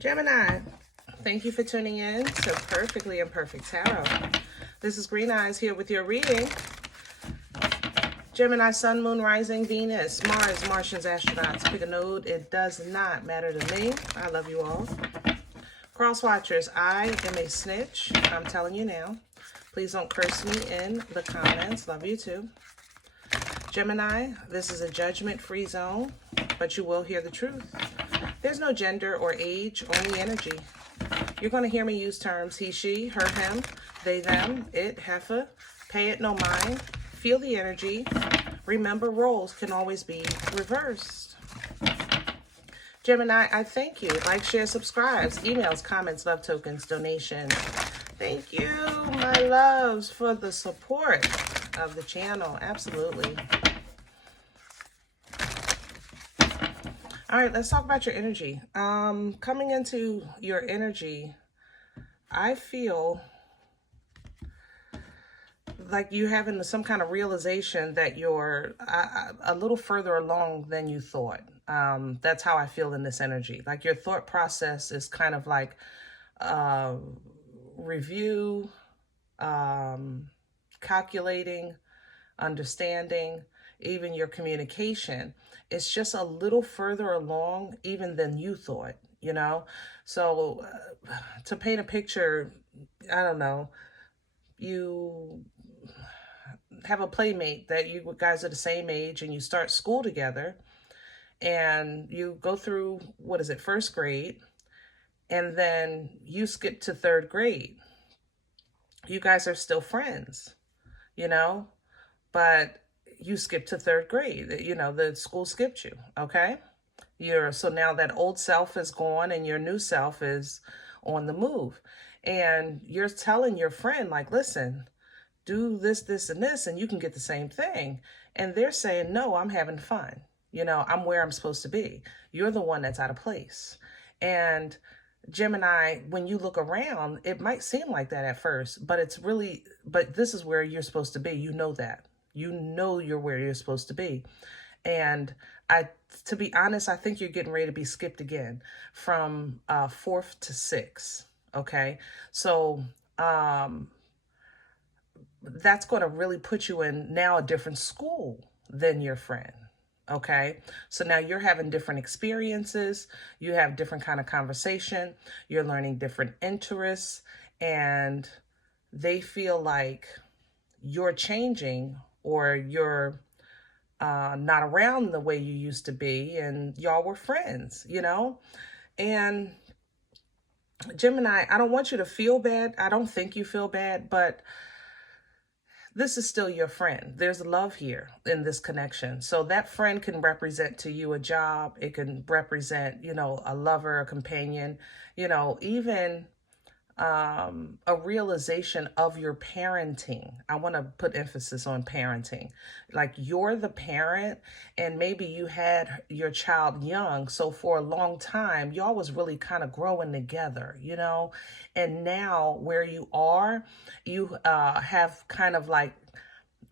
Gemini, thank you for tuning in to Perfectly Imperfect Tarot. This is Green Eyes here with your reading. Gemini, Sun, Moon, Rising, Venus, Mars, Martians, astronauts. Pick a node. It does not matter to me. I love you all. Cross watchers, I am a snitch. I'm telling you now. Please don't curse me in the comments. Love you too. Gemini, this is a judgment-free zone, but you will hear the truth. There's no gender or age, only energy. You're going to hear me use terms he, she, her, him, they, them, it, heifer, pay it no mind, feel the energy. Remember, roles can always be reversed. Gemini, I thank you. Like, share, subscribes, emails, comments, love tokens, donations. Thank you, my loves, for the support of the channel. Absolutely. All right, let's talk about your energy. Coming into your energy, I feel like you having some kind of realization that you're a little further along than you thought. That's how I feel in this energy. Like your thought process is kind of like review, calculating, understanding, even your communication. It's just a little further along even than you thought, you know? So to paint a picture, I don't know, you have a playmate that you guys are the same age and you start school together and you go through, what is it, first grade, and then you skip to third grade. You guys are still friends, you know, but you skipped to third grade. You know, the school skipped you, okay? So now that old self is gone and your new self is on the move. And you're telling your friend, like, listen, do this, this, and this, and you can get the same thing. And they're saying, no, I'm having fun. You know, I'm where I'm supposed to be. You're the one that's out of place. And Gemini, when you look around, it might seem like that at first, but it's really, but this is where you're supposed to be. You know that. You know you're where you're supposed to be. And to be honest, I think you're getting ready to be skipped again from 4th to 6th. Okay. So that's going to really put you in now a different school than your friend. Okay. So now you're having different experiences. You have different kind of conversation. You're learning different interests, and they feel like you're changing or you're not around the way you used to be, and y'all were friends, you know? And Gemini, I don't want you to feel bad. I don't think you feel bad, but this is still your friend. There's love here in this connection. So that friend can represent to you a job. It can represent, you know, a lover, a companion, you know, even a realization of your parenting. I want to put emphasis on parenting. Like you're the parent and maybe you had your child young. So for a long time, y'all was really kind of growing together, you know, and now where you are, you have kind of like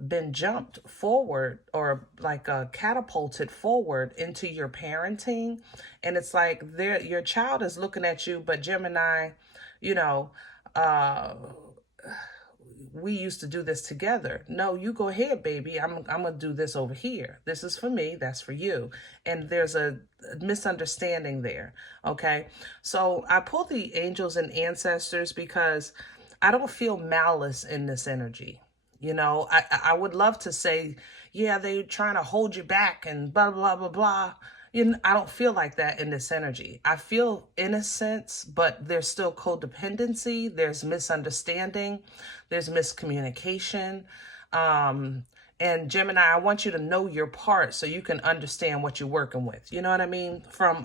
been jumped forward or like catapulted forward into your parenting. And it's like your child is looking at you, but Gemini, you know, we used to do this together. No, you go ahead, baby. I'm going to do this over here. This is for me. That's for you. And there's a misunderstanding there. Okay. So I pulled the angels and ancestors because I don't feel malice in this energy. You know, I would love to say, yeah, they're trying to hold you back and blah, blah, blah, blah. You know, I don't feel like that in this energy. I feel innocence, but there's still codependency. There's misunderstanding. There's miscommunication. And Gemini, I want you to know your part so you can understand what you're working with. You know what I mean? From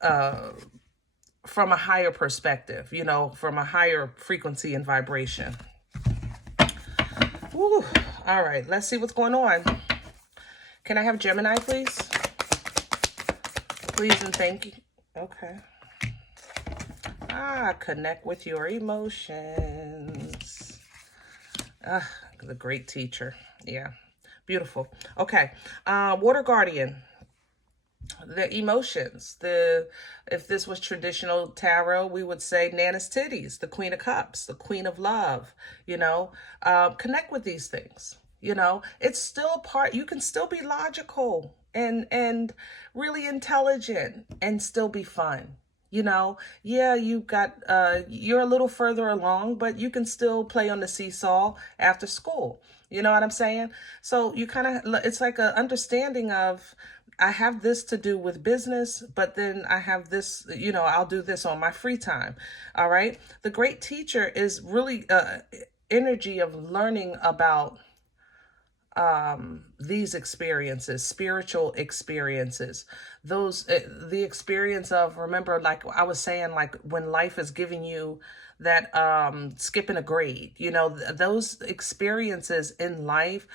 a higher perspective, you know, from a higher frequency and vibration. Woo. All right, let's see what's going on. Can I have Gemini, please? Please and thank you. Okay. Connect with your emotions. The great teacher. Yeah. Beautiful. Okay. Water Guardian. the emotions. If this was traditional tarot, we would say Nana's titties, the Queen of Cups, the Queen of Love. Connect with these things. It's still a part. You can still be logical and really intelligent and still be fun. Yeah, you're a little further along, but you can still play on the seesaw after school. You know what I'm saying? So it's like an understanding of, I have this to do with business, but then I have this, I'll do this on my free time. All right. The great teacher is really energy of learning about these experiences, spiritual experiences, the experience of, remember, like I was saying, like when life is giving you that skipping a grade, those experiences in life,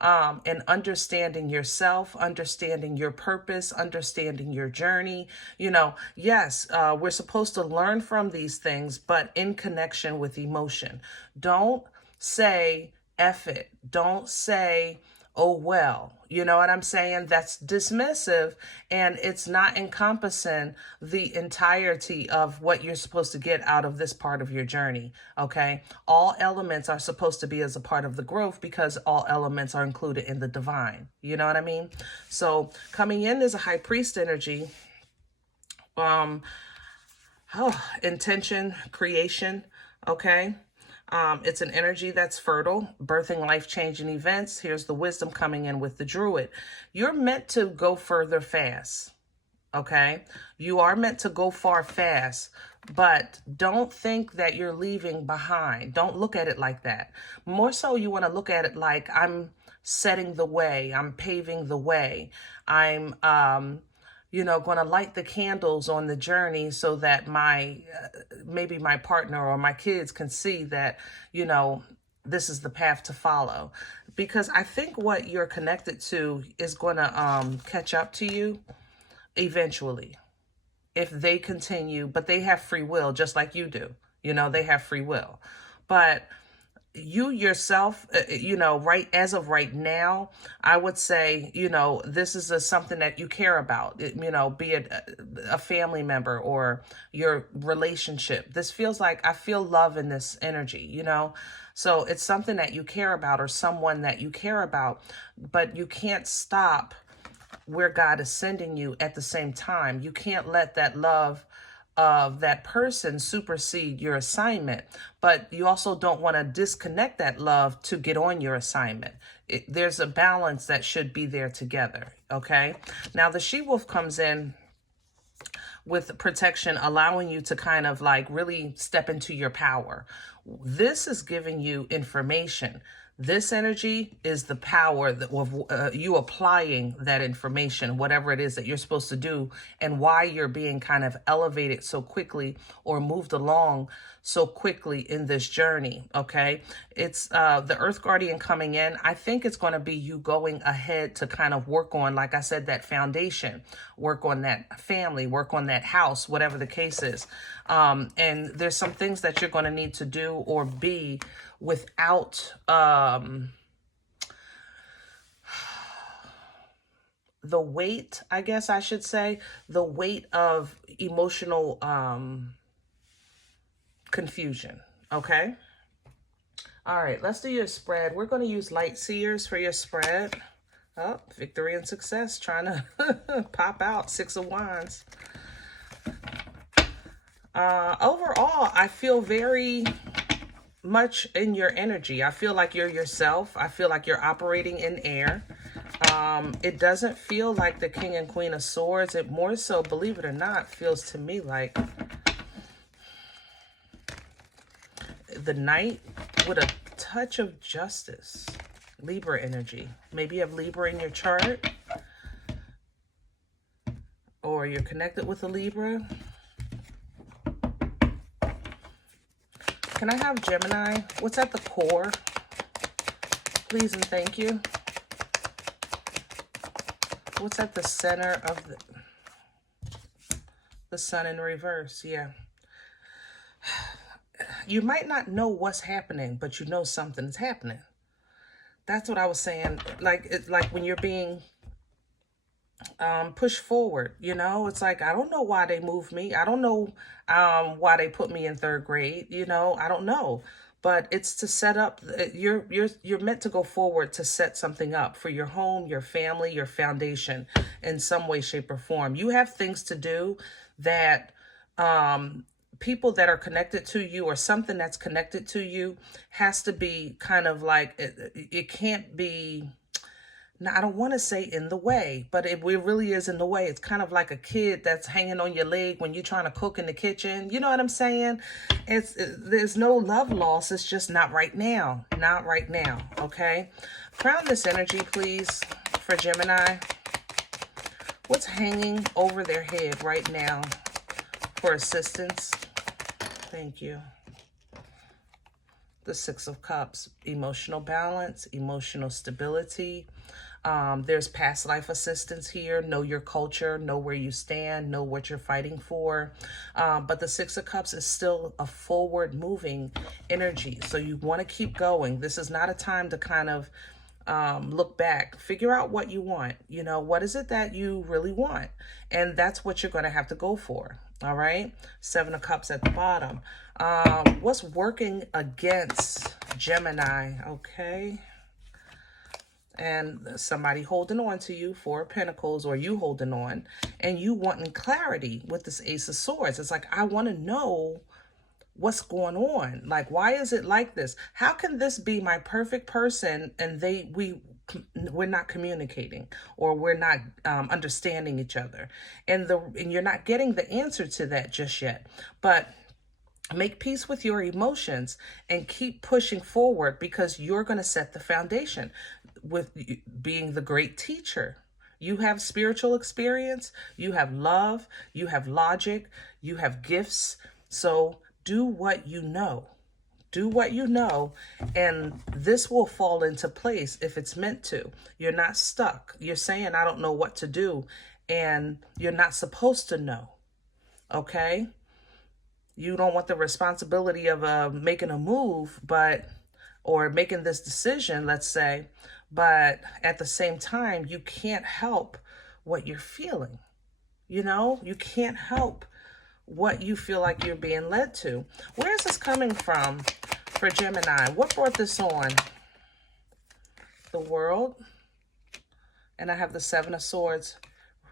and understanding yourself, understanding your purpose, understanding your journey. Yes, we're supposed to learn from these things, but in connection with emotion. Don't say F it. Don't say, oh, well, you know what I'm saying? That's dismissive, and it's not encompassing the entirety of what you're supposed to get out of this part of your journey. Okay. All elements are supposed to be as a part of the growth, because all elements are included in the divine. You know what I mean? So coming in is a high priest energy. Intention, creation. Okay. It's an energy that's fertile, birthing life-changing events. Here's the wisdom coming in with the druid. You're meant to go further fast, okay? You are meant to go far fast, but don't think that you're leaving behind. Don't look at it like that. More so, you want to look at it like, I'm setting the way. I'm paving the way. I'm going to light the candles on the journey so that maybe my partner or my kids can see that, this is the path to follow. Because I think what you're connected to is going to catch up to you eventually if they continue, but they have free will just like you do. They have free will. But you yourself, right as of right now, I would say, this is something that you care about, be it a family member or your relationship. This feels like, I feel love in this energy, so it's something that you care about or someone that you care about, but you can't stop where God is sending you at the same time. You can't let that love of that person supersede your assignment, but you also don't want to disconnect that love to get on your assignment. There's a balance that should be there together. Okay. Now the she-wolf comes in with protection, allowing you to kind of like really step into your power. This is giving you information. This energy is the power of you applying that information, whatever it is that you're supposed to do, and why you're being kind of elevated so quickly or moved along so quickly in this journey. Okay. It's the Earth Guardian coming in. I think it's going to be you going ahead to kind of work on, like I said, that foundation, work on that family, work on that house, whatever the case is. And there's some things that you're going to need to do or be without the weight, I guess I should say, the weight of emotional confusion. Okay. All right, let's do your spread. We're going to use light seers for your spread. Oh, victory and success trying to pop out. 6 of Wands. Overall, I feel very much in your energy. I feel like you're yourself. I feel like you're operating in air. It doesn't feel like the King and Queen of Swords. It more so, believe it or not, feels to me like the Knight with a touch of Justice. Libra energy. Maybe you have Libra in your chart, or you're connected with a Libra. Can I have Gemini? What's at the core? Please and thank you. What's at the center of the Sun in reverse? Yeah. You might not know what's happening, but you know something's happening. That's what I was saying. Like, it's like when you're being push forward. You know, it's like, I don't know why they moved me. I don't know why they put me in third grade. You know, I don't know. But it's to set up, you're meant to go forward to set something up for your home, your family, your foundation in some way, shape, or form. You have things to do that people that are connected to you, or something that's connected to you, has to be kind of like, it can't be, now, I don't want to say in the way, but it really is in the way. It's kind of like a kid that's hanging on your leg when you're trying to cook in the kitchen. You know what I'm saying? There's no love loss. It's just not right now. Not right now. Okay. Crown this energy, please, for Gemini. What's hanging over their head right now for assistance? Thank you. The Six of Cups, emotional balance, emotional stability. There's past life assistance here. Know your culture, know where you stand, know what you're fighting for. But the Six of Cups is still a forward moving energy. So you want to keep going. This is not a time to kind of look back. Figure out what you want. You know, what is it that you really want? And that's what you're going to have to go for. All right. Seven of Cups at the bottom. What's working against Gemini? Okay. And somebody holding on to you, Four of Pentacles, or you holding on, and you wanting clarity with this Ace of Swords. It's like, I want to know what's going on. Like, why is it like this? How can this be my perfect person and we're not communicating, or we're not understanding each other, and you're not getting the answer to that just yet. But make peace with your emotions and keep pushing forward, because you're going to set the foundation with being the great teacher. You have spiritual experience, you have love, you have logic, you have gifts. So do what you know. Do what you know, and this will fall into place if it's meant to. You're not stuck. You're saying, I don't know what to do, and you're not supposed to know. Okay? You don't want the responsibility of making a move, or making this decision, let's say, but at the same time, you can't help what you're feeling. You know, you can't help what you feel like you're being led to. Where is this coming from for Gemini? What brought this on? The World. And I have the Seven of Swords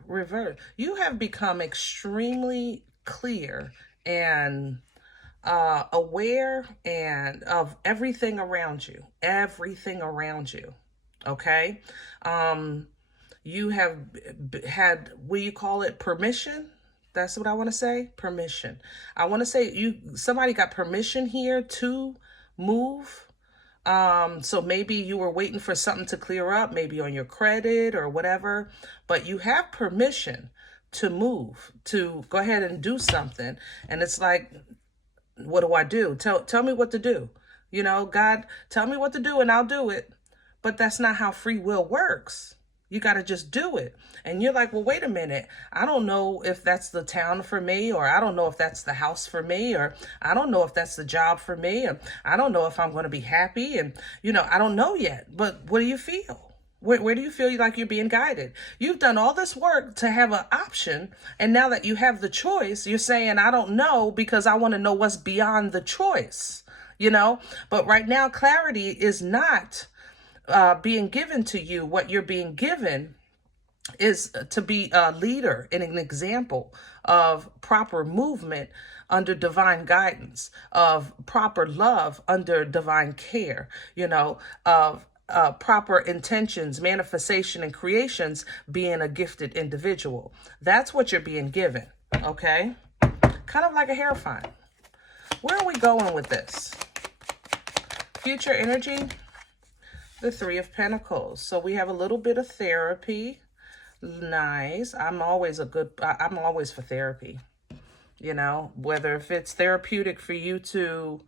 reversed. You have become extremely clear and aware and of everything around you. Everything around you. Okay? You have had, what do you call it? Permission? That's what I want to say. Permission. I want to say somebody got permission here to move. So maybe you were waiting for something to clear up, maybe on your credit or whatever, but you have permission to move, to go ahead and do something. And it's like, what do I do? Tell me what to do. You know, God, tell me what to do and I'll do it. But that's not how free will works. You got to just do it. And you're like, well, wait a minute. I don't know if that's the town for me, or I don't know if that's the house for me, or I don't know if that's the job for me, or I don't know if I'm going to be happy. And, you know, I don't know yet. But what do you feel? Where do you feel like you're being guided? You've done all this work to have an option. And now that you have the choice, you're saying, I don't know, because I want to know what's beyond the choice, you know. But right now, clarity is not being given to you. What you're being given is to be a leader and an example of proper movement under divine guidance, of proper love under divine care, you know, of proper intentions, manifestation, and creations, being a gifted individual. That's what you're being given, okay? Kind of like a Hierophant. Where are we going with this? Future energy, the Three of Pentacles. So we have a little bit of therapy. Nice. I'm always for therapy. You know, whether if it's therapeutic for you to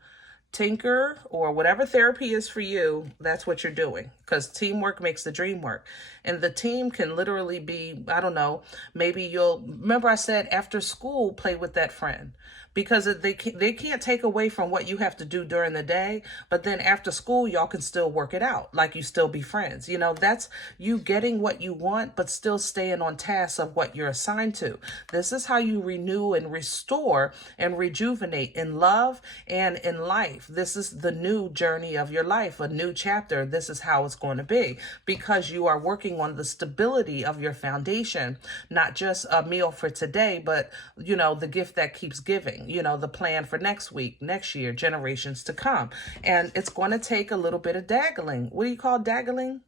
tinker or whatever therapy is for you, that's what you're doing, because teamwork makes the dream work. And the team can literally be, I don't know, maybe you'll remember I said after school, play with that friend, because they can't take away from what you have to do during the day, but then after school y'all can still work it out, like you still be friends. You know, that's you getting what you want but still staying on task of what you're assigned to. This is how you renew and restore and rejuvenate in love and in life. This is the new journey of your life, a new chapter. This is how it's going to be, because you are working on the stability of your foundation, not just a meal for today, but you know, the gift that keeps giving, you know, the plan for next week, next year, generations to come. And it's going to take a little bit of daggling. What do you call daggling?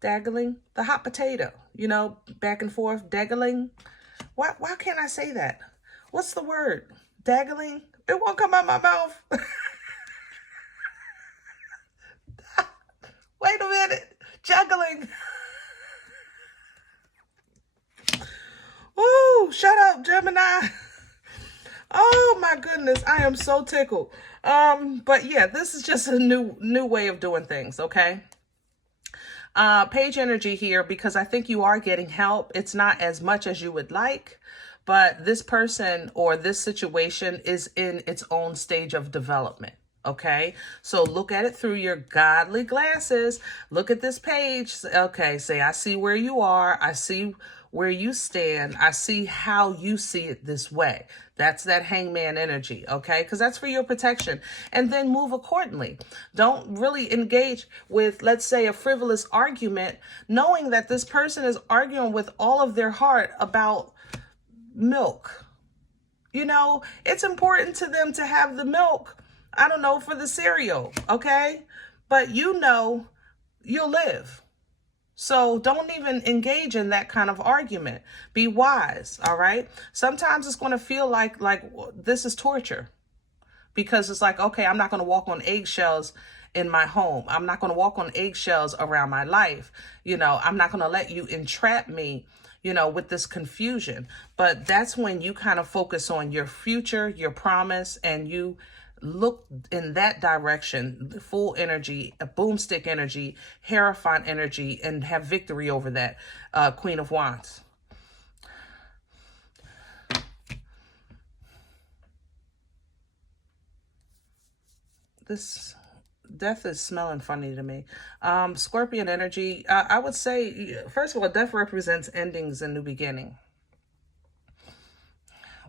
Daggling, the hot potato, you know, back and forth, daggling. Why can't I say that? What's the word? Daggling? It won't come out my mouth. Wait a minute. Juggling. Oh, shut up, Gemini. Oh my goodness, I am so tickled. But yeah, this is just a new way of doing things, okay? Page energy here, because I think you are getting help. It's not as much as you would like, but this person or this situation is in its own stage of development. Okay, so look at it through your godly glasses. Look at this page. Okay, say, I see where you are. I see where you stand. I see how you see it this way. That's that hangman energy, okay? Because that's for your protection. And then move accordingly. Don't really engage with, let's say, a frivolous argument, knowing that this person is arguing with all of their heart about milk. You know, it's important to them to have the milk, I don't know, for the cereal, okay? But you know you'll live. So don't even engage in that kind of argument. Be wise, all right? Sometimes it's going to feel like this is torture, because it's like, okay, I'm not going to walk on eggshells in my home. I'm not going to walk on eggshells around my life. You know, I'm not going to let you entrap me, you know, with this confusion. But that's when you kind of focus on your future, your promise, and you look in that direction, the full energy, a boomstick energy, Hierophant energy, and have victory over that Queen of Wands. This death is smelling funny to me. Scorpion energy, I would say, first of all, death represents endings and new beginning.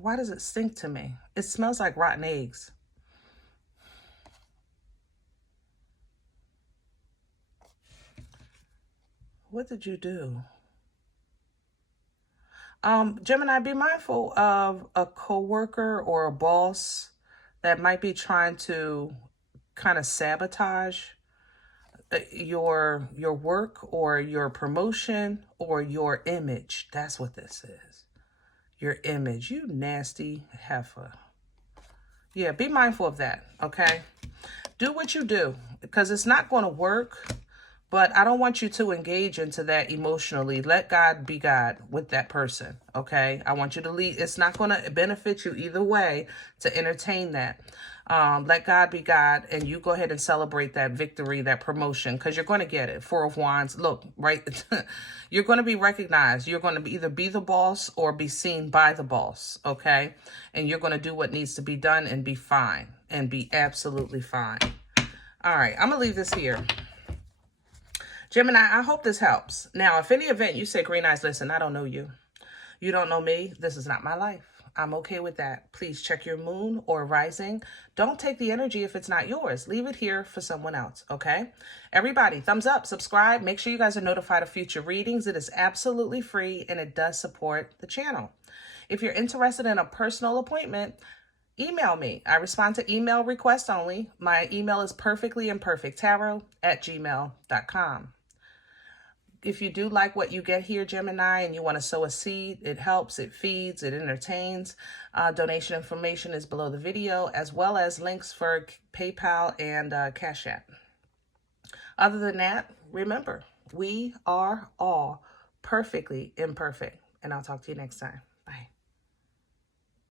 Why does it stink to me? It smells like rotten eggs. What did you do? Gemini, be mindful of a coworker or a boss that might be trying to kind of sabotage your work or your promotion or your image. That's what this is. Your image, you nasty heifer. Yeah, be mindful of that, okay? Do what you do, because it's not going to work. But I don't want you to engage into that emotionally. Let God be God with that person, okay? I want you to leave. It's not going to benefit you either way to entertain that. Let God be God, and you go ahead and celebrate that victory, that promotion, because you're going to get it. Four of Wands, look, right? You're going to be recognized. You're going to either be the boss or be seen by the boss, okay? And you're going to do what needs to be done and be fine, and be absolutely fine. All right, I'm going to leave this here. Gemini, I hope this helps. Now, if any event you say, Green Eyes, listen, I don't know you. You don't know me. This is not my life. I'm okay with that. Please check your moon or rising. Don't take the energy if it's not yours. Leave it here for someone else, okay? Everybody, thumbs up, subscribe. Make sure you guys are notified of future readings. It is absolutely free, and it does support the channel. If you're interested in a personal appointment, email me. I respond to email requests only. My email is perfectlyimperfecttarot@gmail.com. If you do like what you get here, Gemini, and you want to sow a seed, it helps, it feeds, it entertains. Donation information is below the video, as well as links for PayPal and CashApp. Other than that, remember, we are all perfectly imperfect, and I'll talk to you next time.